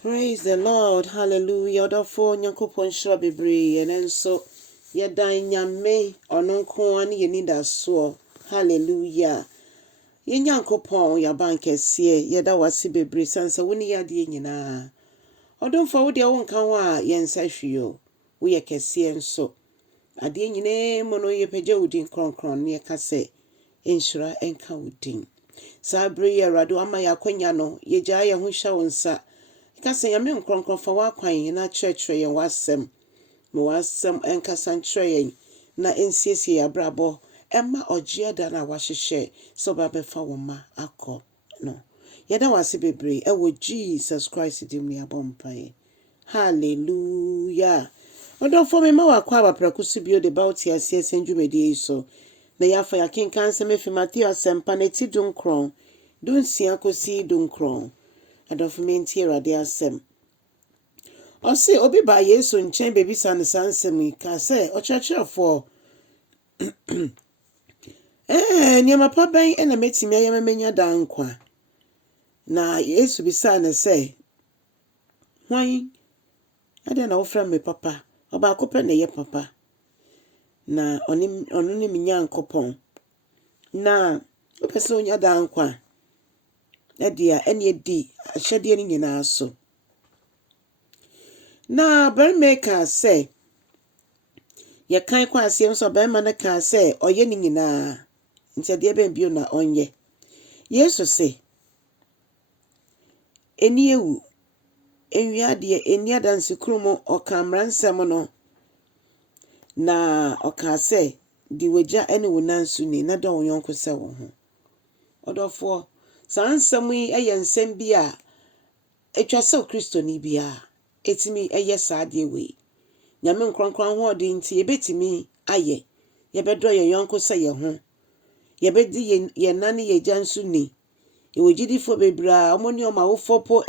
Praise the Lord. Hallelujah. Odofo nyankopon shira bebre enenso yedan nyame ononko ani yenida so. Hallelujah. Ye nyankopon ya bankese yeda wase bebre sansa woni yade nyina. Odofo wo de wo nka ho a yensa hwio. Wo ye kese enso. Ade nyine mo no ye pagya udin kronkron ne ka se enshira enka udin. Sabre ye rado ama yakonya no ye gya ye ho hwa wonsa. Kasa yame nkronkron fa wakwan na kyerɛkyerɛ yɛn wasɛm ma wasɛm ɛnkasa nkyerɛ yɛn na ensiesie abrabɔ ɛma ɔgye da na wahyehyɛ so ba bɛfa wo ma akɔ no yɛda wase bebree ɛwɔ Jesus Christ dim ne abɔmpae. Hallelujah. Ɔdɔfo me ma wakɔ abaprakusu bio de bauti asie senjumedie so na yafa yakenkan sɛ mefi Mateo asɛmpa ne ti dunkron dunsia kosi dunkron. Adofumenti erade asem. Ose obi ba Yesu nchen bebisa ne sansem ka se ochachefo niema pa ben na metimi ayema menya Daa Nkwa. Na Yesu bisa ne se hwan ade na wo fra me papa oba akopɛ na ye papa na ono ne menya nkopon na opese onya Daa Nkwa edia ene di ahyɛdeɛ ne nyinaa so. Na barima ka sɛ ye kan kwa asɛm so barima no ka sɛ ɔyɛ ne nyinaa nti deɛ bɛn bio na ɔnyɛ. Yesu sɛ eni ewu enwia deɛ eni adanse kurumo ɔka mmaransɛm no na ɔka sɛ di wagya ene wo nanso ni na dɔ wo yɔnko sɛ wo ho. Ɔdɔfoɔ saa nsɛm yi ɛyɛ nsɛm bi a etwa sɛ Kristo ni bia etimi ɛyɛ saa deɛ wei. Nyame nkronkron ho ɔde nti yebetimi ayɛ. Yebɛdɔ yɛ yɔnko sɛ yɛ ho. Yebedi yɛ nane yɛ gya nso ni. Ewo gyidifo bebra ɔmo ne ɔmo awofo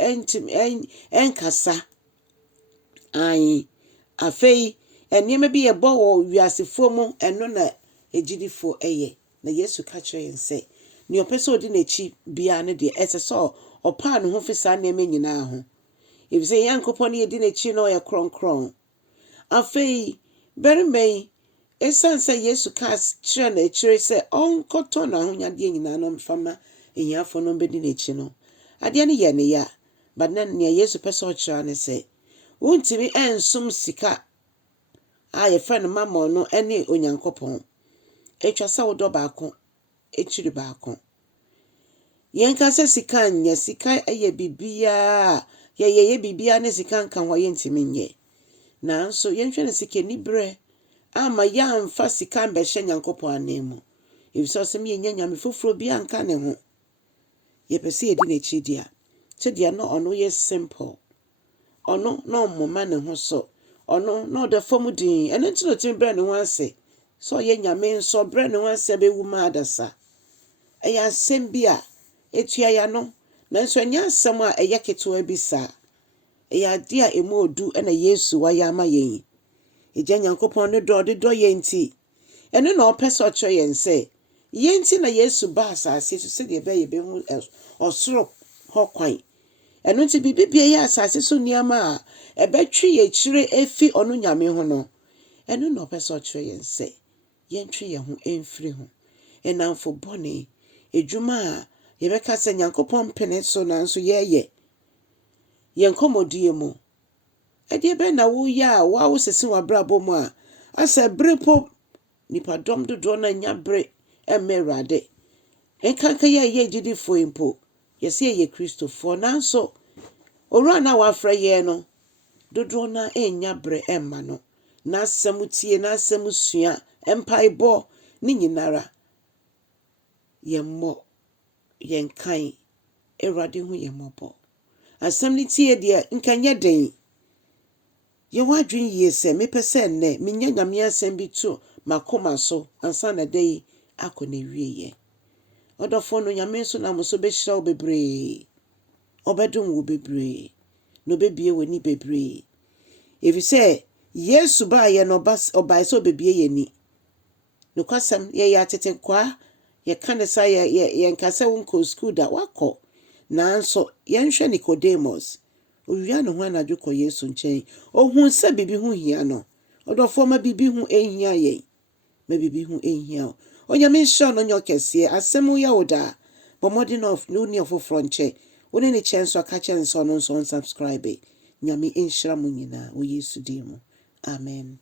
ɛnkasa. Ai afei nneɛma bi yɛbɔ wɔ wiasefo mu ɛno na egyidifo ɛyɛ. Na Yesu ka kyerɛ yɛn sɛ ne opese odi n'echi bia ne de ɛsɛ sɛ ɔpaa ne ho fi saa nneɛma nyinaa ho. Ebise yankopɔn ne edi n'echi na ɔyɛ kronkron. Afei barima yi esan sɛ Yesu ka kyerɛ na ekyire sɛ ɔnkɔtɔ na ahonyadeɛ nyinaa no mfama ehiafo no bedi n'echi no. Adeɛ ne yɛ ne ya. But na nea Yesu pɛ sɛ ɔkyerɛ ne sɛ wontimi ensom sika a yɛfrɛ no mammon no ɛne onyankopɔn. Etwa sɛ wodɔ baako ekyiri baako. Yɛn ka sɛ sika nyɛ sika ɛyɛ bibia yɛyɛ bibia ne sika nka ho yɛntimi nyɛ. Nanso yɛnhwɛ ne sika ni brɛ ama yɛamfa sika mbɛhyɛ nyankopɔn anemu. Efisɛ ɔsɛm yɛnya nyame foforo bi anka ne ho. Yɛpɛ sɛ yɛdi n'akyi dia. Sɛ dia no ɔno yɛ simple. Ɔno na ɔmoma ne ho so. Ɔno na ɔda fam din. Ɛno nti na ɔtimi brɛ ne ho ase. So ɔyɛ nyame nso brɛ ne ho ase bɛwu ma adasa. Ɛyɛ asɛm bi a etua ya no nanso ɛnyɛ asɛm a ɛyɛ ketewa bi saa. Ɛyɛ ade a emu odu ɛna Yesu wayɛ ama yɛn. Egya nyankopɔn ne dɔ yɛn nti. Ɛno na ɔpɛ sɛ ɔkyerɛ yɛn sɛ yɛn nti na Yesu ba asase so sɛ deɛ bɛyɛ bɛhu ɔsoro hɔ kwan. Ɛno nti bibibia yɛ asase so nneɛma a ɛbɛtwe yɛ kyire efi ɔno nyame ho no. Ɛno na ɔpɛ sɛ ɔkyerɛ yɛn sɛ yɛntwe yɛn ho emfiri ho. Ɛnamfo bɔne edwuma a yɛbɛka sɛ nyankopɔn pene so nanso yɛyɛ. Yɛn kɔmɔdie mu. Ɛdeɛ bɛn na woyɛ a wo sese w'abrabɔ mu a asɛ bere po nipa dɔm dodoɔ na nya bere ɛmɛ Awurade. Enkanka yɛ gyidifo mpo. Yɛsɛ yɛ Kristofoɔ nanso owura na wafrɛ yɛn no dodoɔ na enya bere ɛmma no. Na asɛm tie na asɛm sua empaebɔ ne nyinara. Yɛmmɔ yɛn kan Awurade ho yɛmmɔbɔ. Asɛm ne tie deɛ nkanyɛ den. Yɛwɔ adwen yie sɛ mepɛ sɛ nnɛ menya nyame asɛm bi to makoma so ansa na da yi akɔ na wie yɛ. Ɔdɔfo no nyame nso na mo so bɛhyira wo bebree. Ɔbɛdom wo bebree. No bebie w'ani bebree. Efisɛ Yesu ba yɛ no ɔbae sɛ obebie yɛ ni. No kwasɛm yɛyɛ atetekwa yɛka ne sa yɛnka sɛ wo nkɔ school da wakɔ. Nanso yɛnhwɛ Nicodemus owia no ho anadwo kɔ Yesu nkyɛn ohun sɛ bibi ho hia no ɔdɔfo ma bibi ho ehia yɛn ma bibi ho ehia onyame nhyɛ no nyɛ kɛse asɛm yɛ wo da bɔmɔde no ne ofoforo nkyɛ wo ne kyɛn so aka kyɛn so no so subscribe nyame nhyira mo nyinaa wo Yesu din mu amen.